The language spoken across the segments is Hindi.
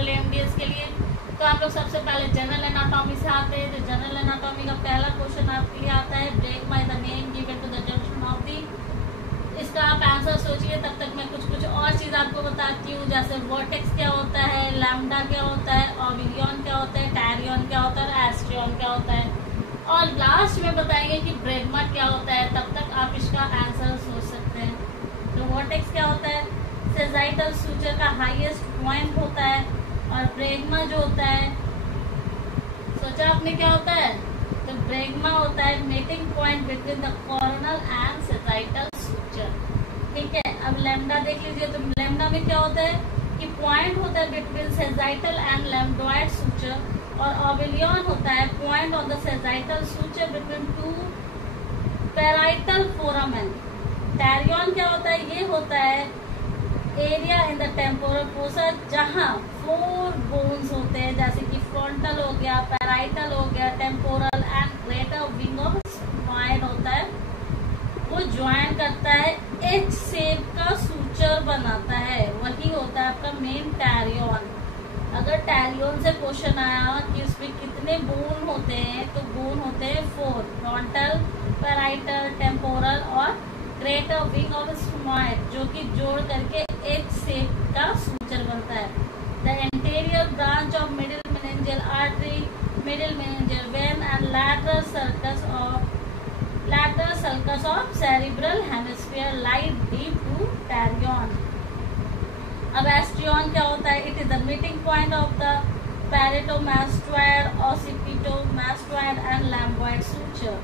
जनरल एमडीएस के लिए। तो हम लोग सबसे पहले जनरल एनाटॉमी से आते हैं। तो जनरल एनाटॉमी का पहला क्वेश्चन आपके लिए आता है, break by the name given to the junction of दी। इसका आप आंसर सोचिए, तब तक मैं कुछ और चीज आपको बताती हूँ, जैसे वर्टेक्स क्या होता है, लैम्डा क्या होता है, ऑबिलियन क्या होता है, टैरियन क्या होता है, एस्ट्रियन क्या होता है, और लास्ट में बताएंगे कि ब्रेगमा क्या होता है। तब तक आप इसका आंसर सोच सकते हैं। तो वर्टेक्स क्या होता है, सेजाइटल सूचर का हाईएस्ट पॉइंट होता है, और ब्रेगमा जो होता है, सोचा आपने क्या होता है, तो ब्रेगमा होता है meeting point between the coronal and sagittal suture. ठीक है, अब लैम्डा देख लीजिए। तो लैम्डा में क्या होता है कि पॉइंट होता है between sagittal and lambdoid suture, और ऑबिलियन होता है point on the sagittal suture between two parietal foramen. Pterion क्या होता है, ये होता है area in the temporal fossa जहां 4 बोन्स होते हैं, जैसे कि फ्रंटल हो गया, पैराइटल हो गया, temporal and greater wing of spine होता है, वो ज्वाइन करता है, एच शेप का सूचर बनाता है, वही होता है आपका मेन टैरियन। अगर टैरियन से क्वेश्चन आया कि उसमें कितने बोन होते हैं, तो बोन होते हैं 4, फ्रंटल, पैराइटल, टेम्पोरल और ग्रेटर विंग ऑफ स्पाइन, जो कि जोड़ करके एच शेप का सूचर बनता है। The anterior branch of middle meningeal artery, middle meningeal vein and lateral sulcus of cerebral hemisphere lie deep to pterion. अब एस्ट्रियन क्या होता है, it is the meeting point of the parietomastoid, occipitomastoid and lambdoid suture.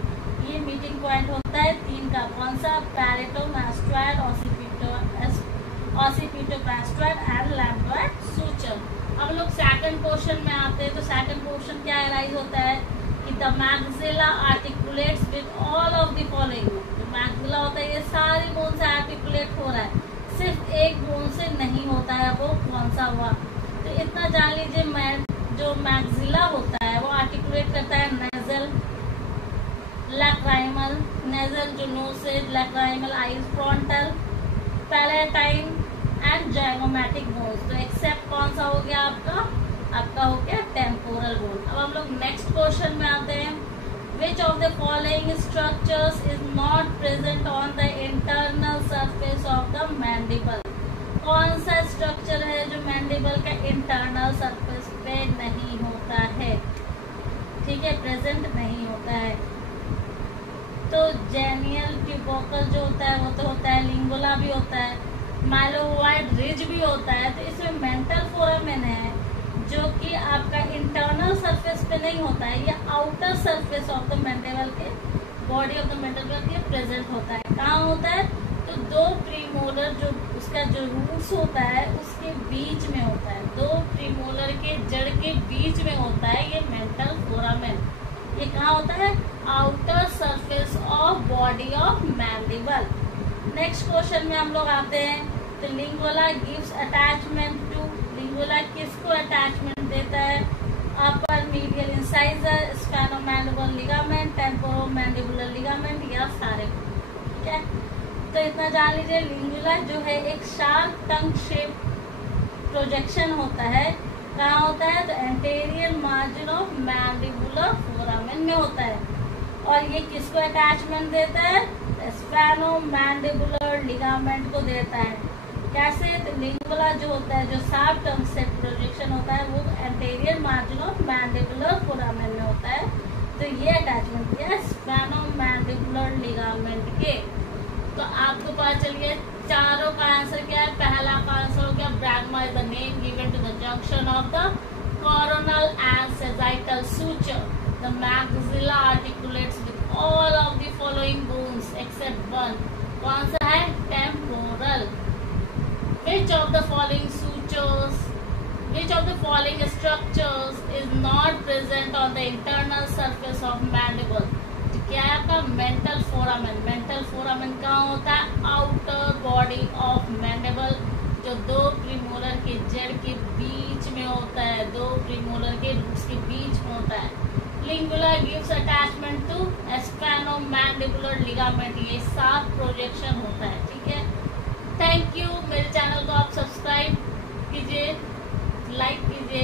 ये मीटिंग पॉइंट होता है 3 का, कौन सा, पैरेटोमास्टोइड, ऑसिपिटोमास्टोइड एंड लैम्बोइड सूचर। अब लोग सेकंड क्वेश्चन में आते हैं। तो सेकंड क्वेश्चन क्या अराइज होता है कि the maxilla articulates with all of the following. जो मैक्सिला होता है ये सारी बोन से आर्टिकुलेट हो रहा है, सिर्फ एक बोन से नहीं होता है, वो कौन सा हुआ। तो इतना जान लीजिए, जो मैक्सिला होता है वो आर्टिकुलेट करता है नेजल, लैक्राइमल, नेजल जो नोज से, lacrimal eyes, frontal, palatine and zygomatic bones. तो एक्सेप्ट कौन सा हो गया आपका हो गया टेम्पोरल बोन। अब हम लोग नेक्स्ट क्वेश्चन में आते हैं। Which of the following structures is not present on the internal surface of the mandible. कौन सा स्ट्रक्चर है जो मैंडिबल का इंटरनल सरफेस पे नहीं होता है, ठीक है, प्रेजेंट नहीं होता है। तो जेनियल ट्यूबोकल जो होता है वो तो होता है, लिंगुला भी होता है, माइलोवाइड रिज भी होता है। तो इसमें मेंटल फोरामेन है जो कि आपका इंटरनल सरफेस पे नहीं होता है, ये outer surface of the mandible के, बॉडी ऑफ द मैंडिबल के प्रेजेंट होता है। कहाँ होता है, तो 2 प्रीमोलर जो उसका जो रूट्स होता है उसके बीच में होता है, 2 प्रीमोलर के जड़ के बीच में होता है ये मेंटल फोरामेन। ये कहाँ होता है, outer surface of body of mandible. Next question में हम लोग आते हैं। तो lingula gives attachment to, lingula किसको अटैचमेंट देता है, upper medial incisor, sphenomandibular ligament, temporomandibular ligament, या सारे को, ठीक है। तो इतना जान लीजिए, लिंगुला जो है एक शार्प टंग शेप प्रोजेक्शन होता है, कहाँ होता है, तो anterior margin of mandibular foramen में होता है। और ये किसको अटैचमेंट देता है, स्पैनोमैंडिबुलर लिगामेंट को देता है। कैसे, तो लिंगुला जो होता है, जो शार्प टर्म से प्रोजेक्शन होता है, वो anterior margin of mandibular foramen में होता है। तो ये अटैचमेंट दिया स्पैनोमैंडिबुलर लिगामेंट के। तो आपको पता चल गया चारों का आंसर क्या है। पहला का आंसर हो गया bregma is the name given to the junction of the coronal and sagittal suture. The maxilla articulates with all of the following bones except one. कौन सा है, temporal. Which of the following structures is not present on the internal surface of mandible? क्या है आपका मेंटल फोरामेन। मेंटल फोरामेन कहाँ होता है, आउटर बॉडी ऑफ मैंडिबल, जो 2 प्रीमोलर के जड़ के बीच में होता है, 2 प्रीमोलर के रूट्स के बीच में होता है। Lingula gives attachment to sphenomandibular ligament, ये साफ प्रोजेक्शन होता है, ठीक है। Thank you. मेरे चैनल को आप सब्सक्राइब कीजिए, लाइक कीजिए।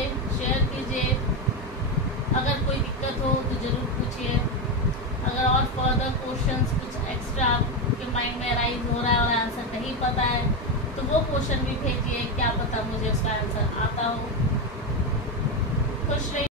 पता है तो वो क्वेश्चन भी भेजिए, क्या पता मुझे उसका आंसर आता हो। खुश रहिए।